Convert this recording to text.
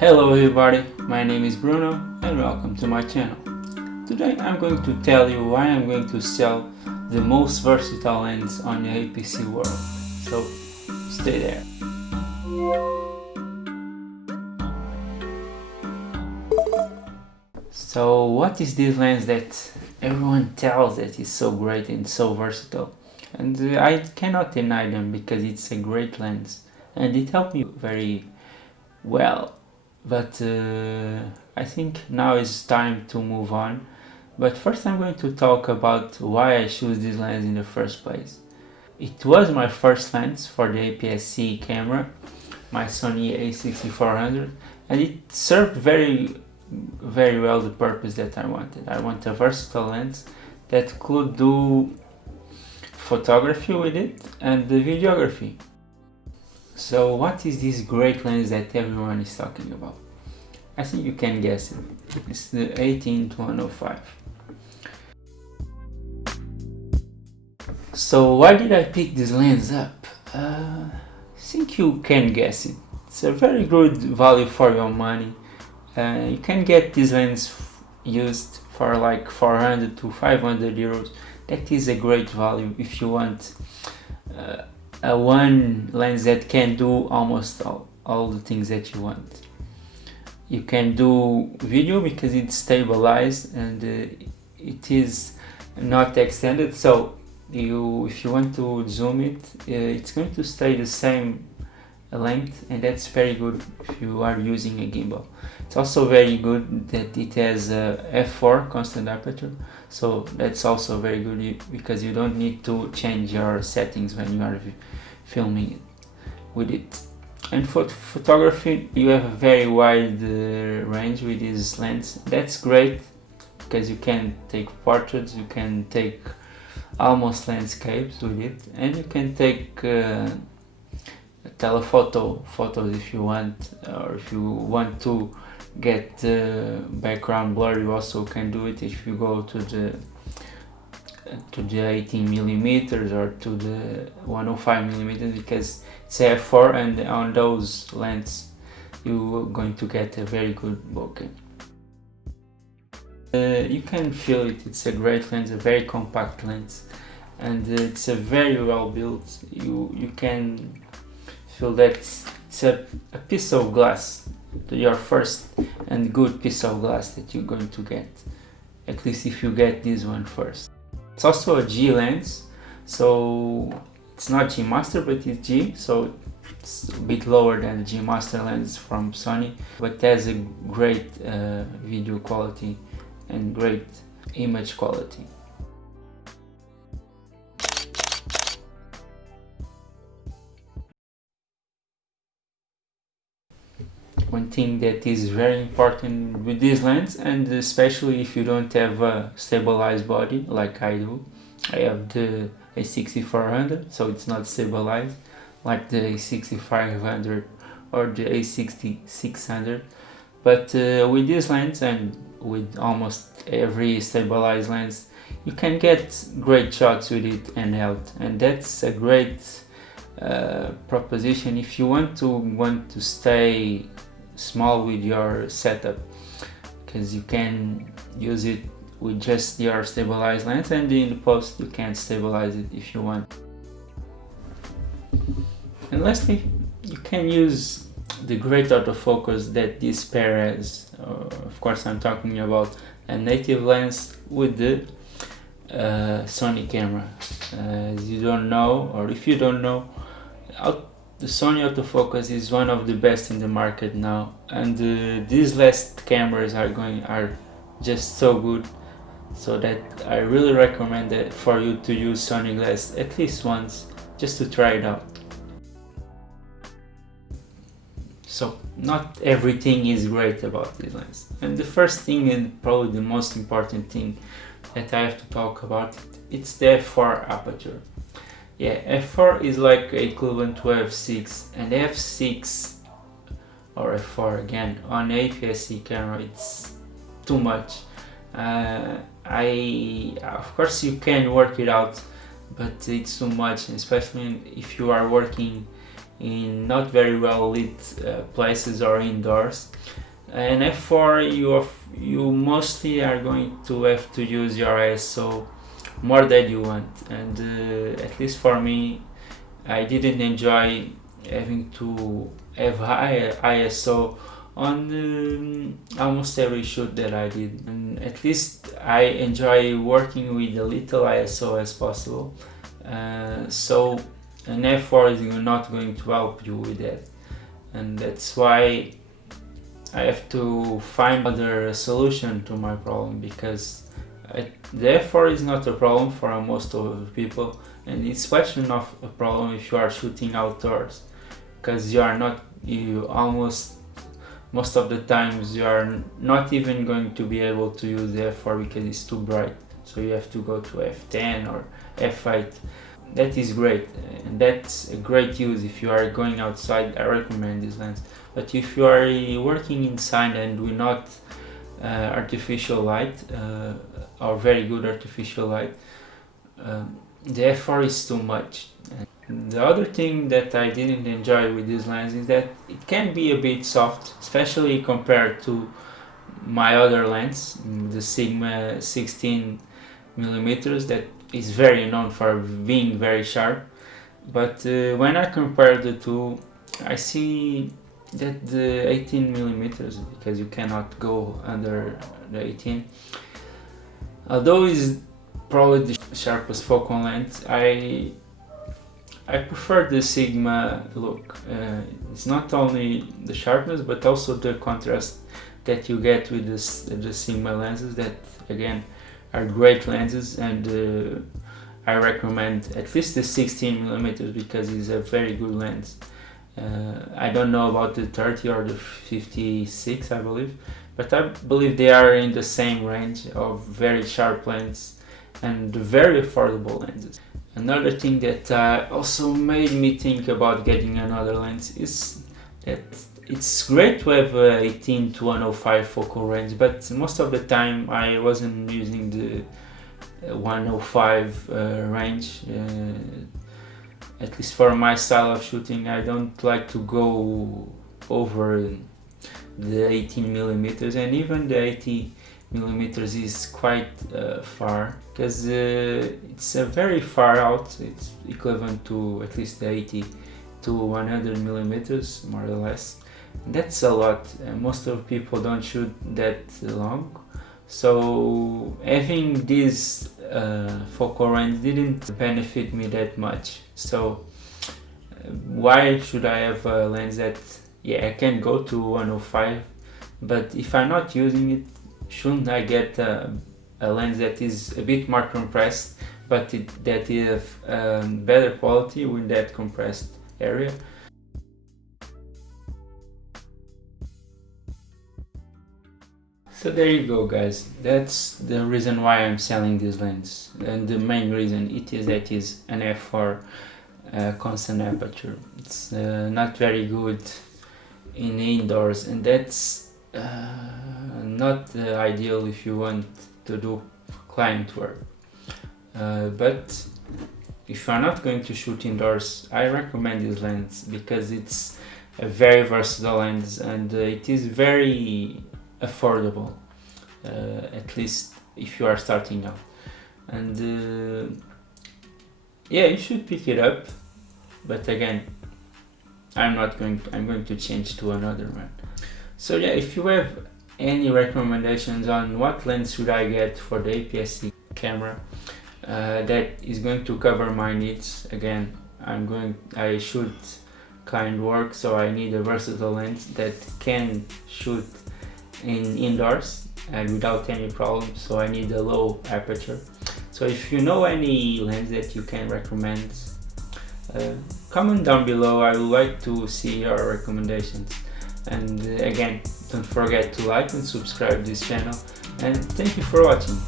Hello everybody, my name is Bruno and welcome to my channel. Today I'm going to tell you why I'm going to sell the most versatile lens on the APC world. So stay there. So what is this lens that everyone tells that is so great and so versatile? And I cannot deny them because it's a great lens and it helped me very well. But I think now is time to move on. But first I'm going to talk about why I choose this lens in the first place. It was my first lens for the APS-C camera, my Sony A6400, and it served very well the purpose that I wanted. I want a versatile lens that could do photography with it and the videography. So what is this great lens that everyone is talking about? I think you can guess it. It's the 18-105. So why did I pick this lens up? I think you can guess it. It's a very good value for your money. You can get this lens used for like 400 to 500 euros. That is a great value if you want a one lens that can do almost all the things that you want. You can do video because it's stabilized and it is not extended, so if you want to zoom it, it's going to stay the same length, and that's very good if you are using a gimbal. It's also very good that it has a f4 constant aperture, so that's also very good because you don't need to change your settings when you are filming it with it. And for photography, you have a very wide range with this lens. That's great because you can take portraits, you can take almost landscapes with it, and you can take telephoto photos if you want, or if you want to get background blur, you also can do it if you go to the 18 millimeters or to the 105 millimeters, because it's f4 and on those lenses you're going to get a very good bokeh. You can feel it, it's a great lens, a very compact lens, and it's a very well built. You can feel that it's a piece of glass, your first and good piece of glass that you're going to get, at least if you get this one first. It's also a G lens, so it's not G Master but it's G, so it's a bit lower than the G Master lens from Sony, but it has a great video quality and great image quality. One thing that is very important with this lens, and especially if you don't have a stabilized body like I do, I have the A6400, so it's not stabilized like the A6500 or the A6600, but with this lens and with almost every stabilized lens you can get great shots with it and health, and that's a great proposition if you want to stay small with your setup, because you can use it with just your stabilized lens, and in the post you can stabilize it if you want. And lastly, you can use the great autofocus that this pair has. Of course I'm talking about a native lens with the Sony camera. As you don't know, or if you don't know, the Sony autofocus is one of the best in the market now, and these last cameras are just so good, so that I really recommend it for you to use Sony glass at least once, just to try it out. So not everything is great about this lens, and the first thing and probably the most important thing that I have to talk about, it's the f4 aperture. Yeah, f4 is like equivalent to f6, and f6 or f4 again on APS-C camera, it's too much. Of course you can work it out, but it's too much, especially if you are working in not very well lit places or indoors. And f4 you mostly are going to have to use your ISO more than you want, and at least for me, I didn't enjoy having to have high ISO on almost every shoot that I did, and at least I enjoy working with a little ISO as possible. So an f4 is not going to help you with that, and that's why I have to find other solution to my problem, because the f4 is not a problem for most of the people, and it's question of a problem if you are shooting outdoors, because most of the times you are not even going to be able to use the f4 because it's too bright, so you have to go to f10 or f8. That is great, and that's a great use if you are going outside. I recommend this lens. But if you are working inside and with not artificial light or very good artificial light, the f4 is too much. And the other thing that I didn't enjoy with this lens is that it can be a bit soft, especially compared to my other lens, the Sigma 16mm, that is very known for being very sharp. But when I compare the two, I see that the 18mm, because you cannot go under the 18, although it's probably the sharpest focal length, I prefer the Sigma look. It's not only the sharpness but also the contrast that you get with the Sigma lenses, that again are great lenses, and I recommend at least the 16mm because it's a very good lens. I don't know about the 30 or the 56, I believe, but I believe they are in the same range of very sharp lens and very affordable lenses. Another thing that also made me think about getting another lens is that it's great to have 18 to 105 focal range, but most of the time I wasn't using the 105 range. At least for my style of shooting, I don't like to go over the 18mm, and even the 80mm is quite far, because it's very far out. It's equivalent to at least the 80 to 100mm, more or less. That's a lot. Most of people don't shoot that long, so having this focal range didn't benefit me that much. So why should I have a lens that, yeah, I can go to 105, but if I'm not using it, shouldn't I get a lens that is a bit more compressed, but that is better quality with that compressed area? So there you go, guys. That's the reason why I'm selling this lens, and the main reason it is that is an f4 constant aperture. It's not very good in indoors, and that's not ideal if you want to do client work. But if you're not going to shoot indoors, I recommend this lens because it's a very versatile lens, and it is very affordable, at least if you are starting out. And yeah, you should pick it up, but again, I'm going to change to another one. So yeah, if you have any recommendations on what lens should I get for the APS-C camera that is going to cover my needs, again, I shoot client work, so I need a versatile lens that can shoot in indoors and without any problem, so I need a low aperture. So if you know any lens that you can recommend, comment down below. I would like to see your recommendations. And again, don't forget to like and subscribe this channel, and thank you for watching.